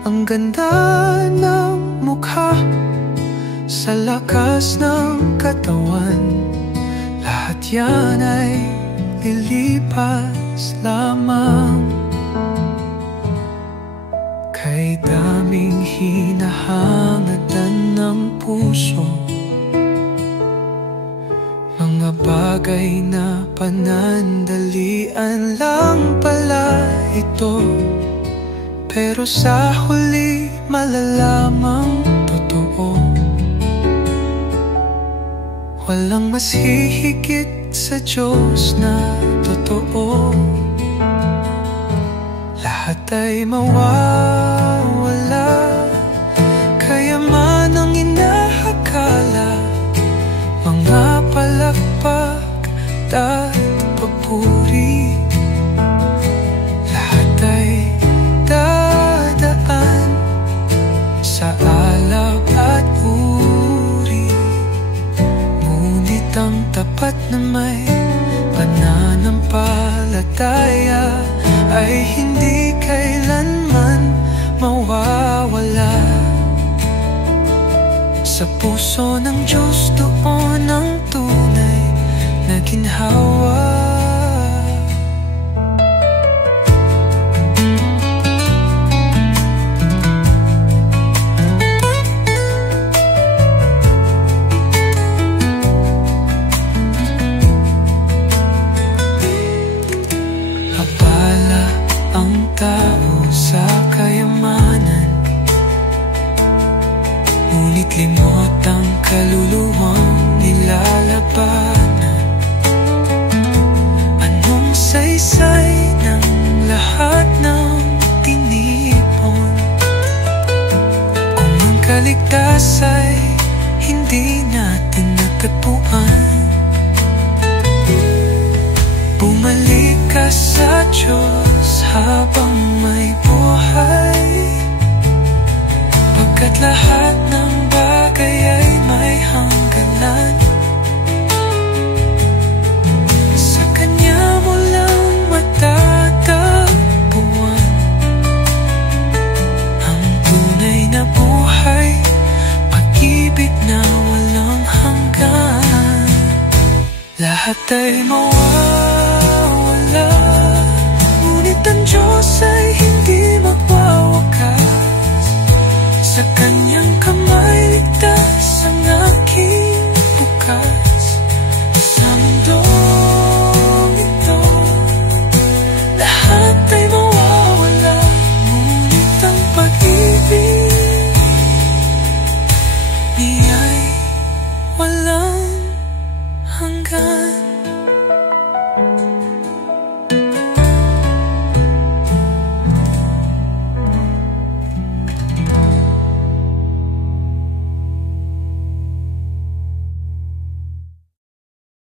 Ang ganda ng mukha, sa lakas ng katawan, lahat yan ay lilipas lamang. Kay daming hinahangatan ng puso, mga bagay na panandalian lang pala ito. Pero sa huli malalamang totoo. Walang mas hihigit sa Diyos na totoo. Lahat ay mawawala, kayaman ang inakala, mga palakpak at papuri. Lahat ay dadaan sa alab at uri. Ngunit ang tapat na may pananampalataya ay hindi kailanman mawawala. Sa puso ng Diyos doon ang tunay na ginhawa. Abala ang tao sa kayamanan, ngunit limot ang kaluluwang nilalabanan. Anong saysay ng lahat ng tinipon, kung ang kaligtas ay hindi natin natagpuan? Bumalik ka sa Diyos habang may buhay, pagkat lahat ng bagay ay may hangganan. Sa Kanya mo lang matatagpuan ang tunay na buhay, pag-ibig na walang hanggan. Lahat ay mawawala, ngunit ang Diyos ay